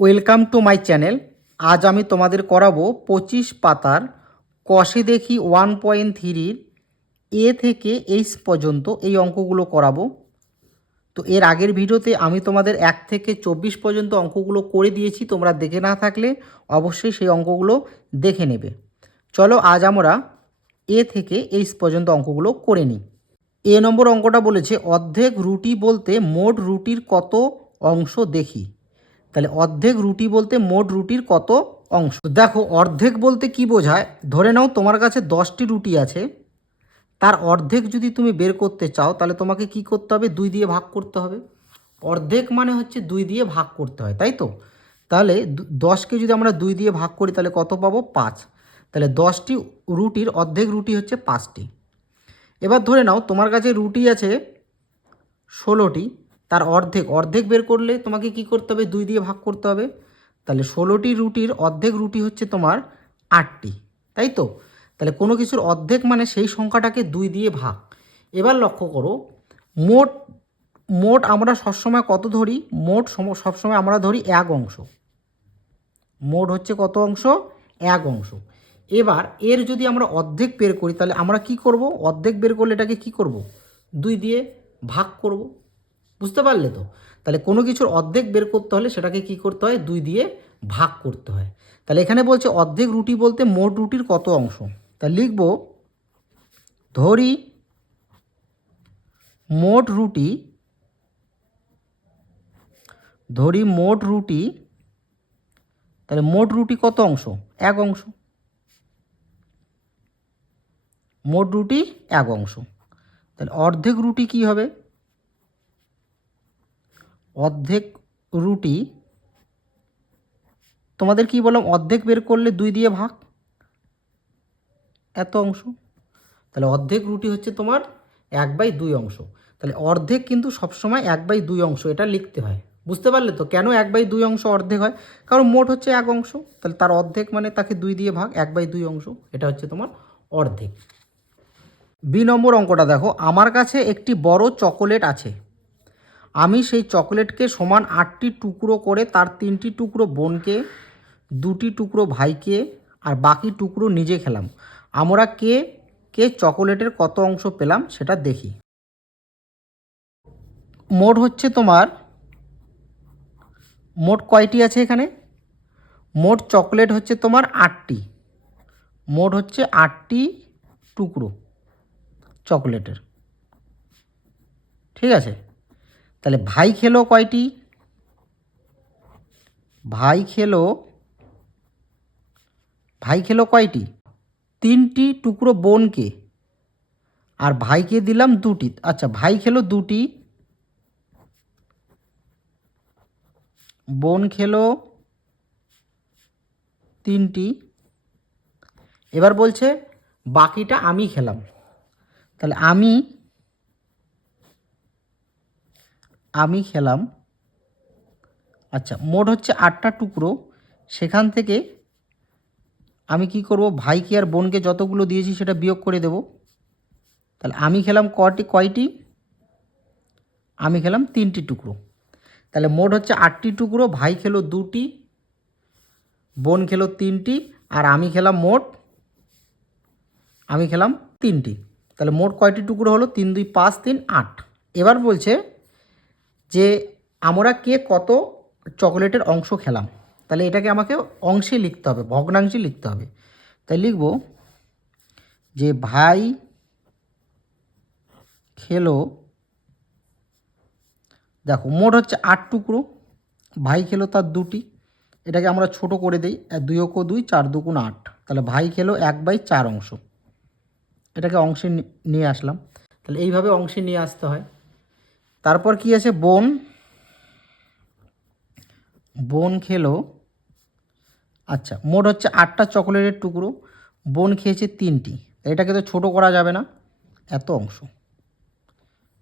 Welcome to my channel. আজ আমি তোমাদের করাবো পঁচিশ পাতার কষে দেখি ওয়ান পয়েন্ট থ্রির এ থেকে এইচ পর্যন্ত এই অঙ্কগুলো করাবো। তো এর আগের ভিডিওতে আমি তোমাদের এক থেকে চব্বিশ পর্যন্ত অঙ্কগুলো করে দিয়েছি, তোমরা দেখে না থাকলে অবশ্যই সেই অঙ্কগুলো দেখে নেবে। চলো আজ আমরা এ থেকে এইচ পর্যন্ত অঙ্কগুলো করে নিই। এ নম্বর অঙ্কটা বলেছে, অর্ধেক রুটি বলতে মোট রুটির কত অংশ দেখি। তাহলে অর্ধেক রুটি বলতে মোট রুটির কত অংশ? দেখো, অর্ধেক বলতে কি বোঝায়? ধরে নাও তোমার কাছে দশটি রুটি আছে, তার অর্ধেক যদি তুমি বের করতে চাও, তাহলে তোমাকে কি করতে হবে? দুই দিয়ে ভাগ করতে হবে। অর্ধেক মানে হচ্ছে দুই দিয়ে ভাগ করতে হয়, তাই তো? তাহলে দশকে যদি আমরা দুই দিয়ে ভাগ করি, তাহলে কত পাবো? পাঁচ। তাহলে দশটি রুটির, অর্ধেক রুটি হচ্ছে পাঁচটি। এবার ধরে নাও, তোমার কাছে রুটি আছে ষোলোটি তার অর্ধেক অর্ধেক বের করলে তোমাকে কি করতে হবে? দুই দিয়ে ভাগ করতে হবে। তাহলে ষোলোটি রুটির অর্ধেক রুটি হচ্ছে তোমার আটটি, তাই তো? তাহলে কোনো কিছুর অর্ধেক মানে সেই সংখ্যাটাকে দুই দিয়ে ভাগ। এবার লক্ষ্য করো, মোট মোট আমরা সবসময় কত ধরি? মোট সম- সবসময় আমরা ধরি এক অংশ। মোট হচ্ছে কত অংশ? এক অংশ। এবার এর যদি আমরা অর্ধেক বের করি, তাহলে আমরা কি করব? অর্ধেক বের করলে এটাকে কি করব? দুই দিয়ে ভাগ করব। বুঝতে পারলে তো? তাহলে কোনো কিছুর অর্ধেক বের করতে হলে সেটাকে কি করতে হয়? দুই দিয়ে ভাগ করতে হয়। তাহলে এখানে বলছে অর্ধেক রুটি বলতে মোট রুটির কত অংশ? তা লিখব, ধরি মোট রুটি, ধরি মোট রুটি, তাহলে মোট রুটি কত অংশ? এক অংশ। মোট রুটি এক অংশ। তাহলে অর্ধেক রুটি কি হবে? অর্ধেক রুটি, তোমাদের কি বললাম, অর্ধেক বের করলে দুই দিয়ে ভাগ? এত অংশ? তাহলে অর্ধেক রুটি হচ্ছে তোমার এক বাই দুই অংশ। তাহলে অর্ধেক কিন্তু সবসময় এক বাই দুই অংশ, এটা লিখতে হয়। বুঝতে পারলে তো কেন এক বাই দুই অংশ অর্ধেক হয়? কারণ মোট হচ্ছে এক অংশ। তাহলে তার অর্ধেক মানে তাকে দুই দিয়ে ভাগ, এক বাই দুই অংশ, এটা হচ্ছে তোমার অর্ধেক। বি নম্বর অঙ্কটা দেখো। আমার কাছে একটি বড় চকোলেট আছে। আমি সেই চকলেটকে সমান আটটি টুকরো করে তার তিনটি টুকরো বোনকে, দুটি টুকরো ভাইকে আর বাকি টুকরো নিজে খেলাম। আমরা কে কে চকোলেটের কত অংশ পেলাম সেটা দেখি। মোট হচ্ছে তোমার, মোট কয়টি আছে এখানে? মোট চকলেট হচ্ছে তোমার আটটি। মোট হচ্ছে আটটি টুকরো চকলেটের। ঠিক আছে? তাহলে ভাই খেলো কয়টি? ভাই খেলো ভাই খেলো কয়টি? তিনটি টুকরো বোনকে। আর ভাইকে দিলাম দুটি। আচ্ছা ভাই খেলো দুটি, বোন খেলো তিনটি। এবার বলছে, বাকিটা আমি খেলাম। তাহলে আমি আমি খেলাম। আচ্ছা মোট হচ্ছে আটটা টুকরো। সেখান থেকে আমি কি করব? ভাইকে আর বোনকে যতগুলো দিয়েছি সেটা বিয়োগ করে দেব। তাহলে আমি খেলাম কটি, কয়টি? আমি খেলাম তিনটি টুকরো। তাহলে মোট হচ্ছে আটটি টুকরো, ভাই খেলো দুটি, বোন খেলো তিনটি, আর আমি খেলাম মোট, আমি খেলাম তিনটি। তাহলে মোট কয়টি টুকরো হলো? তিন, দুই, পাঁচ, তিন, আট। এবার বলছে যে আমরা কে কত চকোলেটের অংশ খেলাম, তাহলে এটাকে আমাকে অংশে লিখতে হবে, ভগ্নাংশে লিখতে হবে। তাই লিখব যে ভাই খেলো, দেখো মোট হচ্ছে আট টুকরো, ভাই খেলো তার দুটি, এটাকে আমরা ছোট করে দিই দুই অক্ষ দুই, চার দুগুণ আট, তাহলে ভাই খেলো এক বাই চার অংশ। এটাকে অংশে নিয়ে আসলাম, তাহলে এইভাবে অংশে নিয়ে আসতে হয়। তারপর কি আছে? বোন। বোন খেলো। আচ্ছা মোট হচ্ছে আটটা চকোলেটের টুকরো। বোন খেয়েছে তিনটি। এটাকে তো ছোট করা যাবে না। এত অংশ।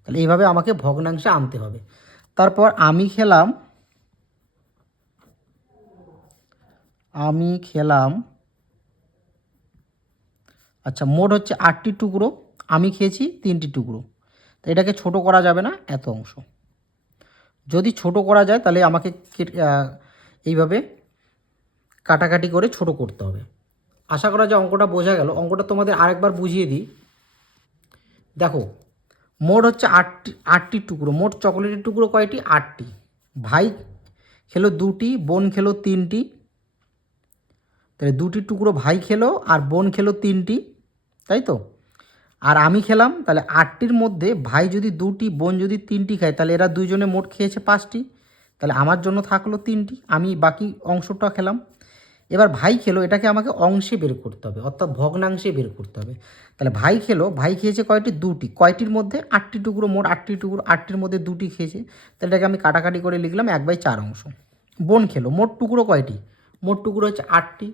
তাহলে এইভাবে আমাকে ভগ্নাংশে আনতে হবে। তারপর আমি খেলাম। আমি খেলাম। আচ্ছা মোট হচ্ছে আটটি টুকরো। আমি খেয়েছি তিনটি টুকরো। তো এটাকে ছোট করা যাবে না এত অংশ। যদি ছোট করা যায়, তাহলে আমাকে এইভাবে কাটাকাটি করে ছোট করতে হবে। আশা করা যে অঙ্কটা বোঝা গেল। অঙ্কটা তোমাদের আরেকবার বুঝিয়ে দিই। দেখো, মোট হচ্ছে আটটি আটটি টুকরো। মোট চকোলেটের টুকরো কয়টি? আটটি। ভাই খেলো দুটি, বোন খেলো তিনটি। তাহলে দুটি টুকরো ভাই খেলো আর বোন খেলো তিনটি। তাই তো? আর আমি খেলাম, তাহলে আটটির মধ্যে ভাই যদি দুটি, বোন যদি তিনটি খায়, তাহলে এরা দুইজনে মোট খেয়েছে পাঁচটি। তাহলে আমার জন্য থাকল তিনটি, আমি বাকি অংশটা খেলাম। এবার ভাই খেলো, এটাকে আমাকে অংশে বের করতে হবে, অর্থাৎ ভগ্নাংশে বের করতে হবে। তাহলে ভাই খেলো, ভাই খেয়েছে কয়টি? দুটি। কয়টির মধ্যে? আটটি টুকরো, মোট আটটি টুকরো, আটটির মধ্যে দুটি খেয়েছে। তাহলে এটাকে আমি কাটাকাটি করে লিখলাম এক বাই চার অংশ। বোন খেলো, মোট টুকরো কয়টি? মোট টুকরো হচ্ছে আটটি।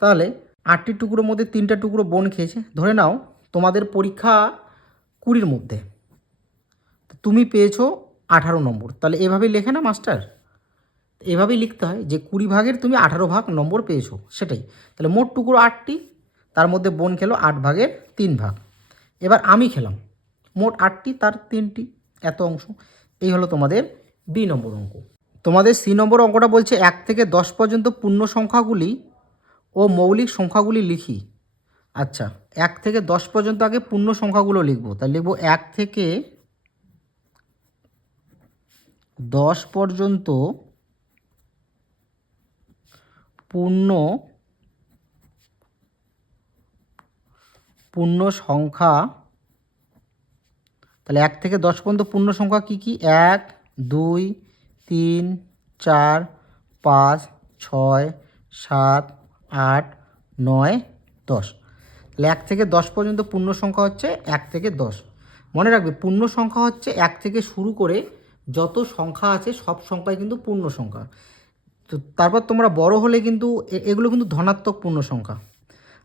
তাহলে আটটি টুকরোর মধ্যে তিনটা টুকরো বোন খেয়েছে। ধরে নাও তোমাদের পরীক্ষা কুড়ির মধ্যে। তুমি পেয়েছ আঠারো নম্বর। তাহলে এভাবেই লেখে না মাস্টার? এভাবেই লিখতে হয় যে কুড়ি ভাগের তুমি আঠারো ভাগ নম্বর পেয়েছ, সেটাই। তাহলে মোট টুকরো আটটি, তার মধ্যে বোন খেলো আট ভাগের তিন ভাগ। এবার আমি খেলাম, মোট আটটি, তার তিনটি, এত অংশ। এই হলো তোমাদের বি নম্বর অঙ্ক। তোমাদের সি নম্বর অঙ্কটা বলছে এক থেকে দশ পর্যন্ত পূর্ণ সংখ্যাগুলি ও মৌলিক সংখ্যাগুলি লিখি। আচ্ছা এক থেকে দশ পর্যন্ত আগে পূর্ণ সংখ্যাগুলো লিখব। তাই লিখব এক থেকে দশ পর্যন্ত পূর্ণ পূর্ণ সংখ্যা, তাহলে এক থেকে দশ পর্যন্ত পূর্ণ সংখ্যা কি কি? এক, দুই, তিন, চার, পাঁচ, ছয়, সাত, আট, নয়, দশ। তাহলে এক থেকে দশ পর্যন্ত পূর্ণ সংখ্যা হচ্ছে এক থেকে দশ। মনে রাখবে, পূর্ণ সংখ্যা হচ্ছে এক থেকে শুরু করে যত সংখ্যা আছে সব সংখ্যাই কিন্তু পূর্ণ সংখ্যা। তো তারপর তোমরা বড় হলে কিন্তু এগুলো কিন্তু ধনাত্মক পূর্ণ সংখ্যা।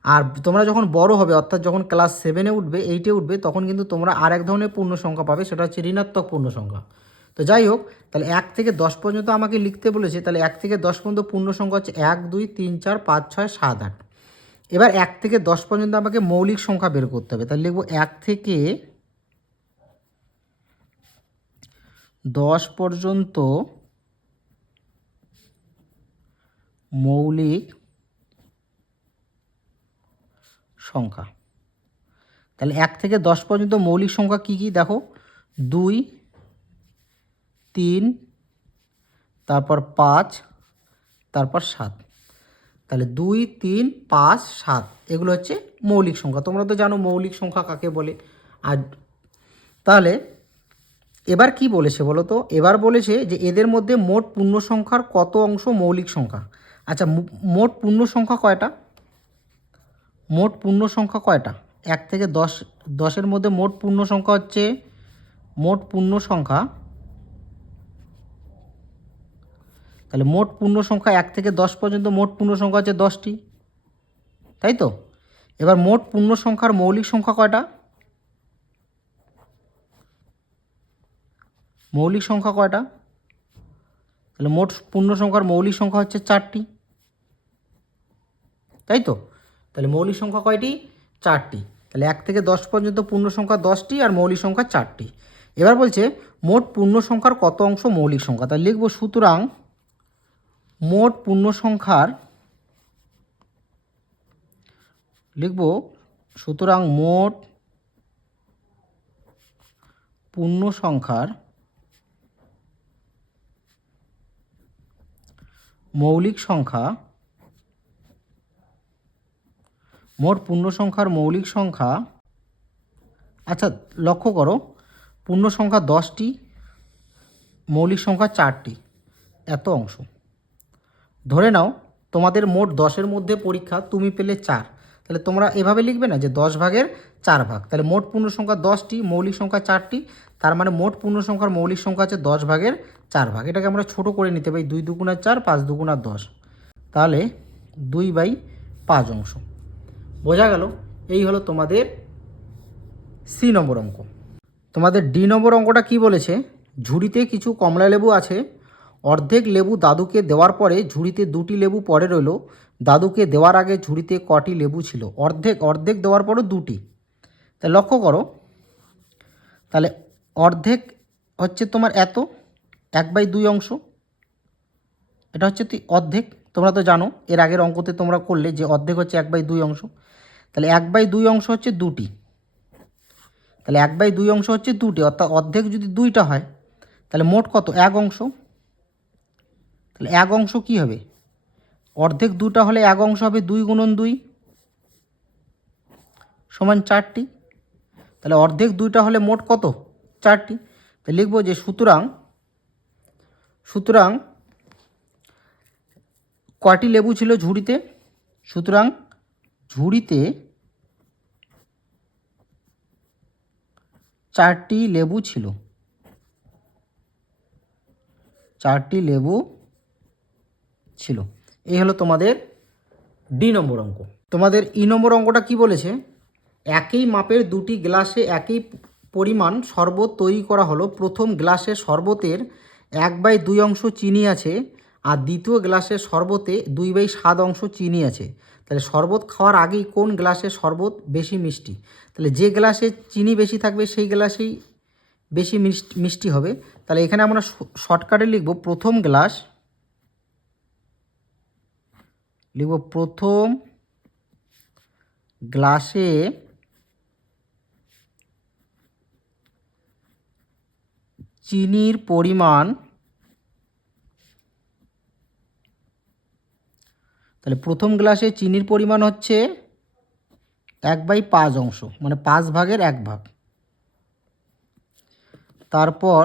আর তোমরা যখন বড় হবে, অর্থাৎ যখন ক্লাস সেভেনে উঠবে এইটে উঠবে, তখন কিন্তু তোমরা আর এক ধরনের পূর্ণ সংখ্যা পাবে, সেটা হচ্ছে ঋণাত্মক পূর্ণ সংখ্যা। তো যাই হোক, তাহলে এক থেকে দশ পর্যন্ত আমাকে লিখতে বলেছে, তাহলে এক থেকে দশ পর্যন্ত পূর্ণ সংখ্যা হচ্ছে এক, দুই, তিন, চার, পাঁচ, ছয়, সাত, আট। এবার এক থেকে দশ পর্যন্ত আমাকে মৌলিক সংখ্যা বের করতে হবে। তাহলে লিখব এক থেকে দশ পর্যন্ত মৌলিক সংখ্যা। তাহলে এক থেকে দশ পর্যন্ত মৌলিক সংখ্যা কি কি? দেখো, দুই, তিন, তারপর পাঁচ, তারপর সাত। তাহলে দুই, তিন, পাঁচ, সাত। এগুলো হচ্ছে মৌলিক সংখ্যা। তোমরা তো জানো মৌলিক সংখ্যা কাকে বলে। আর তাহলে এবার কি বলেছে বলো তো? এবার বলেছে যে এদের মধ্যে মোট পূর্ণ সংখ্যার কত অংশ মৌলিক সংখ্যা? আচ্ছা মোট পূর্ণ সংখ্যা কয়টা? মোট পূর্ণ সংখ্যা কয়টা? এক থেকে দশ, দশের মধ্যে মোট পূর্ণ সংখ্যা হচ্ছে, মোট পূর্ণ সংখ্যা তাহলে মোট পূর্ণ সংখ্যা এক থেকে দশ পর্যন্ত মোট পূর্ণ সংখ্যা হচ্ছে দশটি। তাই তো? এবার মোট পূর্ণ সংখ্যার মৌলিক সংখ্যা কয়টা? মৌলিক সংখ্যা কয়টা? তাহলে মোট পূর্ণ সংখ্যার মৌলিক সংখ্যা হচ্ছে চারটি। তাই তো? তাহলে মৌলিক সংখ্যা কয়টি? চারটি। তাহলে এক থেকে দশ পর্যন্ত পূর্ণ সংখ্যা দশটি আর মৌলিক সংখ্যা চারটি। এবার বলছে মোট পূর্ণ সংখ্যার কত অংশ মৌলিক সংখ্যা? তাহলে লিখব সুতরাং মোট পূর্ণ সংখ্যার লিখব, সুতরাং মোট পূর্ণ সংখ্যার মৌলিক সংখ্যা, মোট পূর্ণ সংখ্যার মৌলিক সংখ্যা আচ্ছা লক্ষ্য করো, পূর্ণ সংখ্যা দশটি, মৌলিক সংখ্যা চারটি, এত অংশ। ধরে নাও, তোমাদের মোট দশের মধ্যে পরীক্ষা তুমি পেলে চার। তাহলে তোমরা এভাবে লিখবে না যে দশ ভাগের চার ভাগ। তাহলে মোট পূর্ণ সংখ্যা দশটি, মৌলিক সংখ্যা চারটি, তার মানে মোট পূর্ণ সংখ্যার মৌলিক সংখ্যা আছে দশ ভাগের চার ভাগ। এটাকে আমরা ছোট করে নিতে পারি, দুই দুগুণার চার, পাঁচ দুগুণার দশ। তাহলে দুই বাই পাঁচ অংশ। বোঝা গেল? এই হলো তোমাদের সি নম্বর অঙ্ক। তোমাদের ডি নম্বর অঙ্কটা কি বলেছে? ঝুড়িতে কিছু কমলা লেবু আছে অর্ধেক লেবু দাদুকে দেওয়ার পরে ঝুড়িতে দুটি লেবু পড়ে রইল। দাদুকে দেওয়ার আগে ঝুড়িতে কটি লেবু ছিল। অর্ধেক অর্ধেক দেওয়ার পরও দুটি। তা লক্ষ্য করো। তাহলে অর্ধেক হচ্ছে তোমার এত, এক বাই দুই অংশ। এটা হচ্ছে তুই অর্ধেক, তোমরা তো জানো, এর আগের অঙ্কতে তোমরা করলে যে অর্ধেক হচ্ছে এক বাই দুই অংশ। তাহলে এক বাই দুই অংশ হচ্ছে দুটি। তাহলে এক বাই দুই অংশ হচ্ছে দুটি, অর্থাৎ অর্ধেক যদি দুইটা হয়, তাহলে মোট কত? এক অংশ। তাহলে এক অংশ কি হবে? অর্ধেক দুটা হলে এক অংশ হবে দুই গুণন দুই সমান চারটি। তাহলে অর্ধেক দুইটা হলে মোট কত? চারটি। তো লিখব যে সুতরাং সুতরাং কয়টি লেবু ছিল ঝুড়িতে? সুতরাং ঝুড়িতে চারটি লেবু ছিল। চারটি লেবু ছিল। এই হলো তোমাদের ডি নম্বর অঙ্ক। তোমাদের ই নম্বর অঙ্কটা কি বলেছে? একই মাপের দুটি গ্লাসে একই পরিমাণ শরবত তৈরি করা হলো। প্রথম গ্লাসে শরবতের এক বাই দুই অংশ চিনি আছে আর দ্বিতীয় গ্লাসের শরবতে দুই বাই সাত অংশ চিনি আছে। তাহলে শরবত খাওয়ার আগেই কোন গ্লাসে শরবত বেশি মিষ্টি? তাহলে যে গ্লাসে চিনি বেশি থাকবে, সেই গ্লাসেই বেশি মিষ্টি হবে। তাহলে এখানে আমরা শর্টকাটে লিখব, প্রথম গ্লাস লিখব প্রথম গ্লাসে চিনির পরিমাণ, তাহলে প্রথম গ্লাসে চিনির পরিমাণ হচ্ছে এক বাই পাঁচ অংশ মানে পাঁচ ভাগের এক ভাগ। তারপর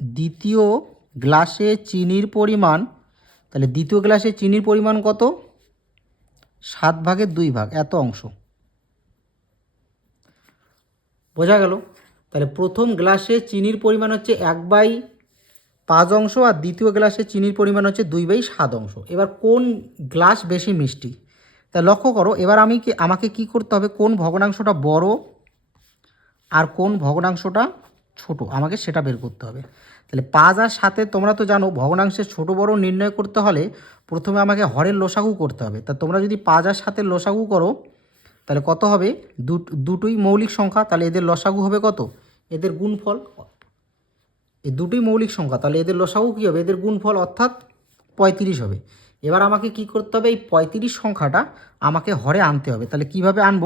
দ্বিতীয় গ্লাসে চিনির পরিমাণ তাহলে দ্বিতীয় গ্লাসে চিনির পরিমাণ কত? সাত ভাগের দুই ভাগ, এত অংশ। বোঝা গেল? তাহলে প্রথম গ্লাসে চিনির পরিমাণ হচ্ছে এক বাই পাঁচ অংশ আর দ্বিতীয় গ্লাসে চিনির পরিমাণ হচ্ছে দুই বাই সাত অংশ। এবার কোন গ্লাস বেশি মিষ্টি? তা লক্ষ্য করো, এবার আমি কি, আমাকে কি করতে হবে? কোন ভগ্নাংশটা বড় আর কোন ভগ্নাংশটা ছোট? আমাকে সেটা বের করতে হবে। তাহলে পাঁচ আর সাথে তোমরা তো জানো ভগ্নাংশের ছোট বড় নির্ণয় করতে হলে প্রথমে আমাকে হরের লসাগু করতে হবে। তা তোমরা যদি পাঁচ আর সাথে লসাগু করো, তাহলে কত হবে? দুটোই মৌলিক সংখ্যা, তাহলে এদের লসাগু হবে কত? এদের গুণফল এই দুটোই মৌলিক সংখ্যা, তাহলে এদের লসাগু কী হবে? এদের গুণফল অর্থাৎ পঁয়ত্রিশ হবে। এবার আমাকে কি করতে হবে? এই পঁয়ত্রিশ সংখ্যাটা আমাকে হরে আনতে হবে। তাহলে কীভাবে আনব?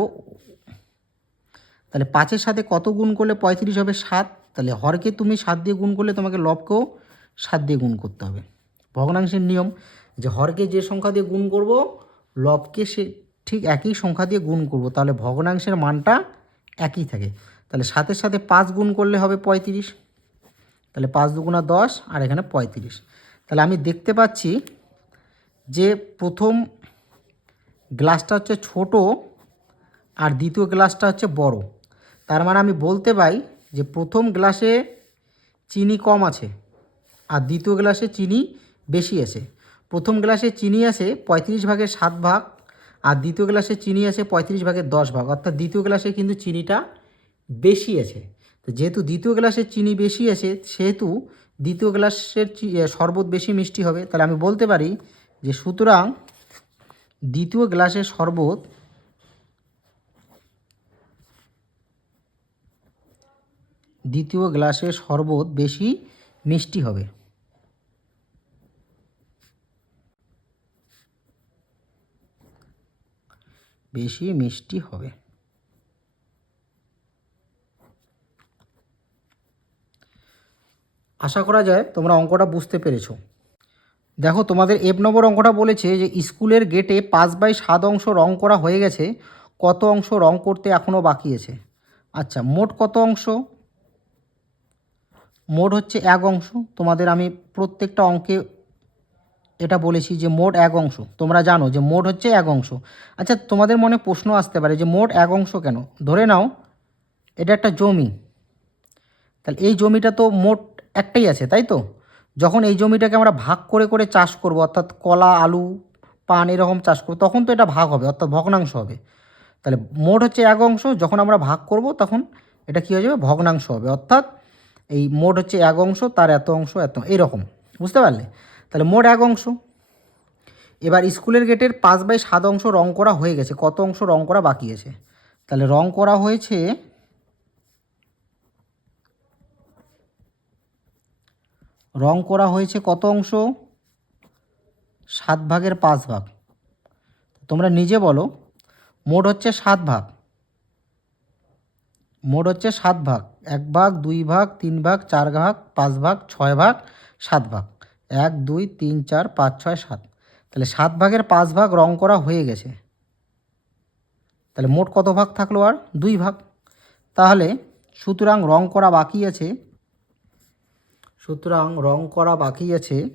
তাহলে পাঁচের সাথে কত গুণ করলে পঁয়ত্রিশ হবে? সাত। তাহলে হরকে তুমি সাত দিয়ে গুণ করলে তোমাকে লবকেও সাত দিয়ে গুণ করতে হবে। ভগ্নাংশের নিয়ম, যে হরকে যে সংখ্যা দিয়ে গুণ করব, লবকে সে ঠিক একই সংখ্যা দিয়ে গুণ করব, তাহলে ভগ্নাংশের মানটা একই থাকে। তাহলে সাতের সাথে পাঁচ গুণ করলে হবে পঁয়ত্রিশ, তাহলে পাঁচ দুগুণা দশ, আর এখানে পঁয়ত্রিশ। তাহলে আমি দেখতে পাচ্ছি যে প্রথম গ্লাসটা হচ্ছে ছোট আর দ্বিতীয় গ্লাসটা হচ্ছে বড়। তার মানে আমি বলতে পাই যে প্রথম গ্লাসে চিনি কম আছে আর দ্বিতীয় গ্লাসে চিনি বেশি আছে। প্রথম গ্লাসে চিনি আছে পঁয়ত্রিশ ভাগের সাত ভাগ আর দ্বিতীয় গ্লাসে চিনি আছে পঁয়ত্রিশ ভাগের দশ ভাগ। অর্থাৎ দ্বিতীয় গ্লাসে কিন্তু চিনিটা বেশি আছে। তো যেহেতু দ্বিতীয় গ্লাসের চিনি বেশি আছে, সেহেতু দ্বিতীয় গ্লাসের শরবত বেশি মিষ্টি হবে। তাহলে আমি বলতে পারি যে সুতরাং দ্বিতীয় গ্লাসের শরবত দ্বিতীয় গ্লাসের শরবত বেশি মিষ্টি হবে। বেশি মিষ্টি হবে। আশা করা যায় তোমরা অঙ্কটা বুঝতে পেরেছ। দেখো, তোমাদের এফ নম্বর অঙ্কটা বলেছে যে স্কুলের গেটে পাঁচ বাই সাত অংশ রং করা হয়ে গেছে, কত অংশ রং করতে এখনও বাকি আছে? আচ্ছা মোট কত অংশ? মোট হচ্ছে এক অংশ। তোমাদের আমি প্রত্যেকটা অঙ্কে এটা বলেছি যে মোট এক অংশ। তোমরা জানো যে মোট হচ্ছে এক অংশ। আচ্ছা তোমাদের মনে প্রশ্ন আসতে পারে যে মোট এক অংশ কেন? ধরে নাও, এটা একটা জমি। তাহলে এই জমিটা তো মোট একটাই আছে, তাই তো? যখন এই জমিটাকে আমরা ভাগ করে করে চাষ করব, অর্থাৎ কলা, আলু, পান এরকম চাষ করব, তখন তো এটা ভাগ হবে, অর্থাৎ ভগ্নাংশ হবে। তাহলে মোট হচ্ছে এক অংশ, যখন আমরা ভাগ করব, তখন এটা কী হয়ে যাবে? ভগ্নাংশ হবে। অর্থাৎ এই মোট হচ্ছে এক অংশ, তার এত অংশ, এত এইরকম বুঝতে পারলে? তাহলে মোট এক অংশ। এবার স্কুলের গেটের পাঁচ বাই সাত অংশ রং করা হয়ে গেছে। কত অংশ রং করা বাকি আছে? তাহলে রং করা হয়েছে রং করা হয়েছে কত অংশ? সাত ভাগের পাঁচ ভাগ। তোমরা নিজে বলো। মোট হচ্ছে সাত ভাগ। মোট হচ্ছে সাত ভাগ। এক ভাগ, দুই ভাগ, তিন ভাগ, চার ভাগ, পাঁচ ভাগ, ছয় ভাগ, সাত ভাগ। এক, দুই, তিন, চার, পাঁচ, ছয়, সাত। তাহলে সাত ভাগের পাঁচ ভাগ রং করা হয়ে গেছে। তাহলে মোট কত ভাগ থাকল আর? দুই ভাগ। তাহলে সুতরাং রং করা বাকি আছে। সুতরাং রং করা বাকি আছে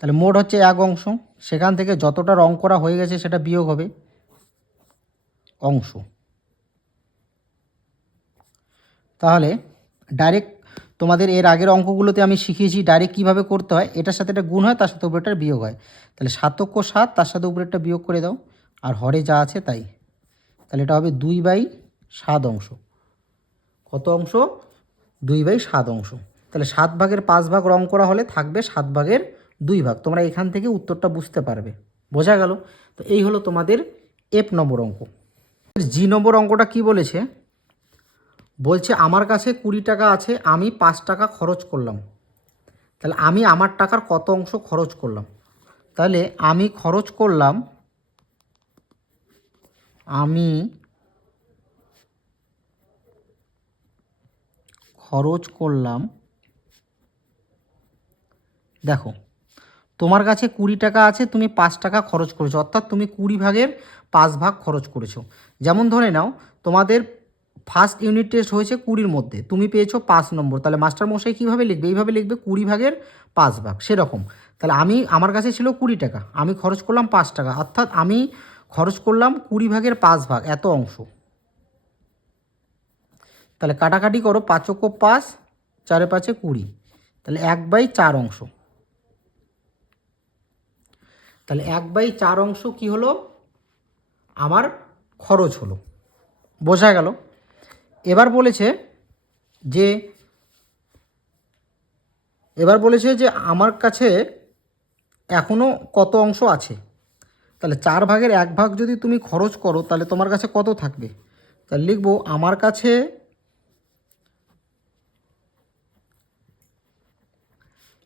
তাহলে মোট হচ্ছে এক অংশ। সেখান থেকে যতটা রং করা হয়ে গেছে সেটা বিয়োগ হবে অংশ। তাহলে ডাইরেক্ট তোমাদের এর আগের অঙ্কগুলোতে আমি শিখিয়েছি ডাইরেক্ট কীভাবে করতে হয়। এটার সাথে এটা গুণ হয়, তার সাথে উপরেটার বিয়োগ হয়। তাহলে সাতক্য সাত, তার সাথে উপরেরটা বিয়োগ করে দাও। আর হরে যা আছে তাই। তাহলে এটা হবে দুই বাই সাত অংশ। কত অংশ? দুই বাই সাত অংশ। তাহলে সাত ভাগের পাঁচ ভাগ রং করা হলে থাকবে সাত ভাগের দুই ভাগ। তোমরা এখান থেকে উত্তরটা বুঝতে পারবে। বোঝা গেল? তো এই হলো তোমাদের এফ নম্বর অঙ্ক। জি নম্বর অঙ্কটা কি বলেছে? বলছে, আমার কাছে কুড়ি টাকা আছে, আমি পাঁচ টাকা খরচ করলাম। তাহলে আমি আমার টাকার কত অংশ খরচ করলাম? তাহলে আমি খরচ করলাম, আমি খরচ করলাম, দেখো তোমার কাছে কুড়ি টাকা আছে, তুমি পাঁচ টাকা খরচ করেছ, অর্থাৎ তুমি কুড়ি ভাগের পাঁচ ভাগ খরচ করেছ। যেমন ধরে নাও, তোমাদের ফার্স্ট ইউনিট টেস্ট হয়েছে কুড়ির মধ্যে, তুমি পেয়েছ পাঁচ নম্বর, তাহলে মাস্টার মশাই কীভাবে লিখবে? এইভাবে লিখবে কুড়ি ভাগের পাঁচ ভাগ, সেরকম। তাহলে আমি, আমার কাছে ছিল কুড়ি টাকা, আমি খরচ করলাম পাঁচ টাকা, অর্থাৎ আমি খরচ করলাম কুড়ি ভাগের পাঁচ ভাগ, এত অংশ। তাহলে কাটাকাটি করো, পাঁচক পাঁচ, চারে পাঁচে কুড়ি, তাহলে এক বাই চার অংশ। তাহলে এক বাই চার অংশ কি হলো? আমার খরচ হলো। বোঝা গেল? এবার বলেছে যে, এবার বলেছে যে আমার কাছে এখনও কত অংশ আছে? তাহলে চার ভাগের এক ভাগ যদি তুমি খরচ করো, তাহলে তোমার কাছে কত থাকবে? তাহলে লিখব, আমার কাছে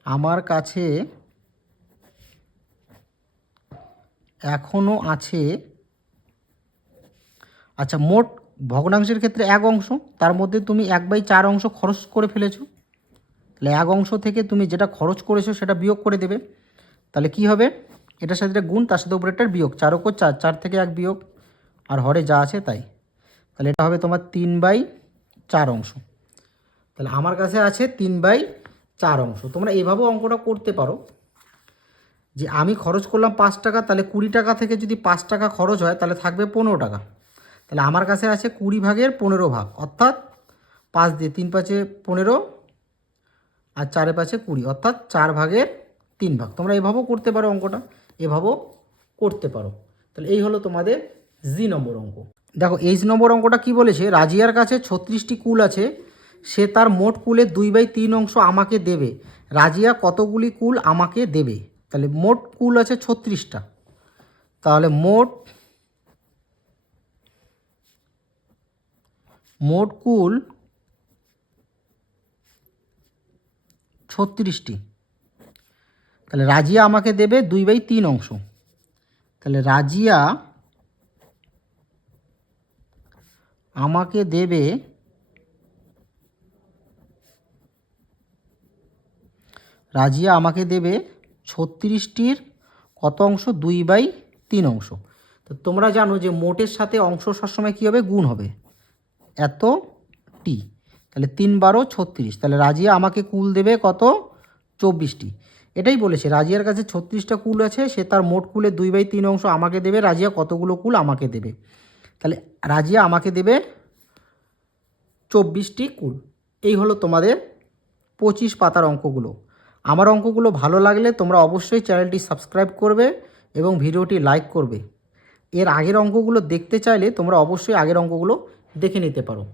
আমার কাছে এখনও আছে আচ্ছা মোট ভগ্নাংশের ক্ষেত্রে এক অংশ, তার মধ্যে তুমি এক বাই চার অংশ খরচ করে ফেলেছো। তাহলে এক অংশ থেকে তুমি যেটা খরচ করেছ সেটা বিয়োগ করে দেবে। তাহলে কি হবে? এটার সাথে গুণ, তার সাথে উপরে এটার বিয়োগ। চার ওপর চার চার থেকে এক বিয়োগ। আর হরে যা আছে তাই। তাহলে এটা হবে তোমার তিন বাই চার অংশ। তাহলে আমার কাছে আছে তিন বাই চার অংশ। তোমরা এভাবেও অঙ্কটা করতে পারো। যে আমি খরচ করলাম পাঁচ টাকা, তাহলে কুড়ি টাকা থেকে যদি পাঁচ টাকা খরচ হয়, তাহলে থাকবে পনেরো টাকা। তাহলে আমার কাছে আছে কুড়ি ভাগের পনেরো ভাগ, অর্থাৎ পাঁচ দিয়ে তিন পাঁচে পনেরো আর চারে পাঁচে কুড়ি, অর্থাৎ চার ভাগের তিন ভাগ। তোমরা এভাবেও করতে পারো অঙ্কটা, এভাবেও করতে পারো। তাহলে এই হলো তোমাদের জি নম্বর অঙ্ক। দেখো এইচ নম্বর অঙ্কটা কি বলেছে? রাজিয়ার কাছে ছত্রিশটি কুল আছে, সে তার মোট কুলের দুই বাই তিন অংশ আমাকে দেবে। রাজিয়া কতগুলি কুল আমাকে দেবে? তাহলে মোট কুল আছে ছত্রিশটা। তাহলে মোট মোট কুল ছত্রিশটি। তাহলে রাজিয়া আমাকে দেবে দুই বাই তিন অংশ। তাহলে রাজিয়া আমাকে দেবে রাজিয়া আমাকে দেবে ছত্রিশটির কত অংশ? দুই বাই তিন অংশ। তো তোমরা জানো যে মোটের সাথে অংশ সবসময় কী হবে? গুণ হবে। এত টি। তাহলে তিন বারো ছত্রিশ। তাহলে রাজিয়া আমাকে কুল দেবে কত? চব্বিশটি। এটাই বলেছে, রাজিয়ার কাছে ছত্রিশটা কুল আছে, সে তার মোট কুলের দুই বাই তিন অংশ আমাকে দেবে, রাজিয়া কতগুলো কুল আমাকে দেবে। তাহলে রাজিয়া আমাকে দেবে চব্বিশটি কুল। এই হলো তোমাদের পঁচিশ পাতার অঙ্কগুলো। আমার অঙ্কগুলো ভালো লাগলে তোমরা অবশ্যই চ্যানেলটি সাবস্ক্রাইব করবে এবং ভিডিওটি লাইক করবে। এর আগের অঙ্কগুলো দেখতে চাইলে তোমরা অবশ্যই আগের অঙ্কগুলো দেখে নিতে পারো।